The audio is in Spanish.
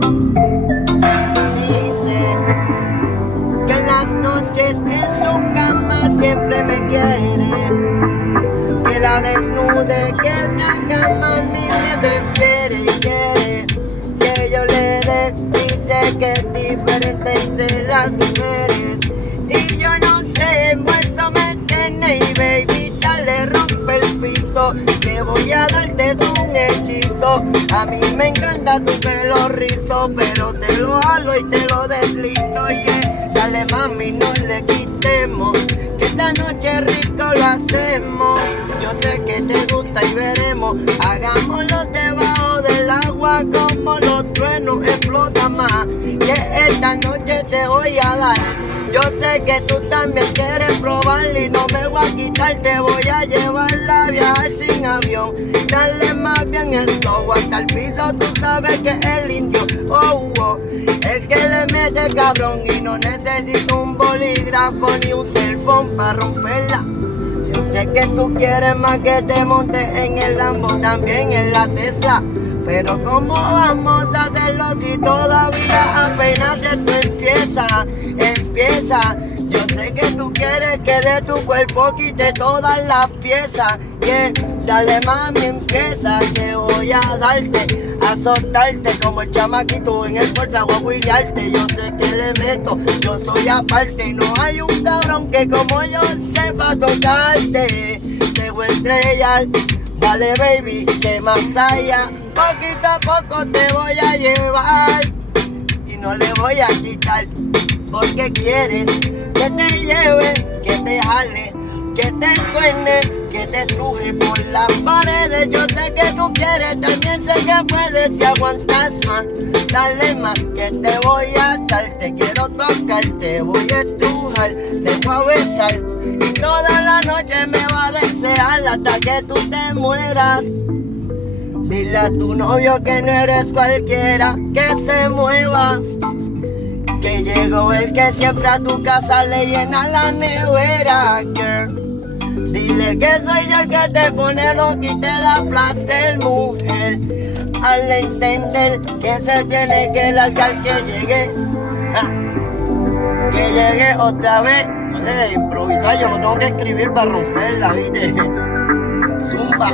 yo. Dice que en las noches en su cama siempre me quiere, que la desnude, que la cama ni me prefiere y quiere que yo le dé. Dice que es diferente entre las mujeres y yo no sé, muerto me tiene y baby, dale rompe el piso, que voy a darte un hechizo. A mí me encanta tu pelo rizo, pero te lo jalo y te lo deslizo, yeah. Dale mami, no le quitemos, que esta noche rico lo hacemos. Yo sé que te gusta y veremos, hagámoslo debajo del agua como los truenos, explota más, que esta noche te voy a dar. Yo sé que tú también quieres probar y no me voy a quitar, te voy a llevar a viajar sin avión. Dale más bien esto hasta el piso, tú sabes que es el indio, oh, oh, el que le mete cabrón y no necesita un bolígrafo ni un cell phone para romperla. Yo sé que tú quieres más que te montes en el Lambo, también en la Tesla, pero ¿cómo vamos a hacerlo si todavía apenas esto empieza? Yo sé que tú quieres que de tu cuerpo quite todas las piezas, yeah. Dale mami, empieza, que voy a darte, a soltarte como el chamaquito en el puerto, voy a huilearte. Yo sé que le meto, yo soy aparte, no hay un cabrón que como yo sepa tocarte. Te voy a estrellar, dale baby, que más allá, poquito a poco te voy a llevar y no le voy a quitar, porque quieres que te lleve, que te jale, que te suene, que te truje por las paredes. Yo sé que tú quieres, también sé que puedes si aguantas más. Dale más, que te voy a dar, te quiero tocar, te voy a estrujar, te voy a besar y toda la noche me va a desear hasta que tú te mueras. Dile a tu novio que no eres cualquiera, que se mueva, que llegó el que siempre a tu casa le llena la nevera, girl. Dile que soy yo el que te pone loco y te da placer, mujer. Al entender que se tiene que largar, que llegue, que llegue otra vez. No sé, de improvisar, yo no tengo que escribir para romperla, ¿viste? Zumba.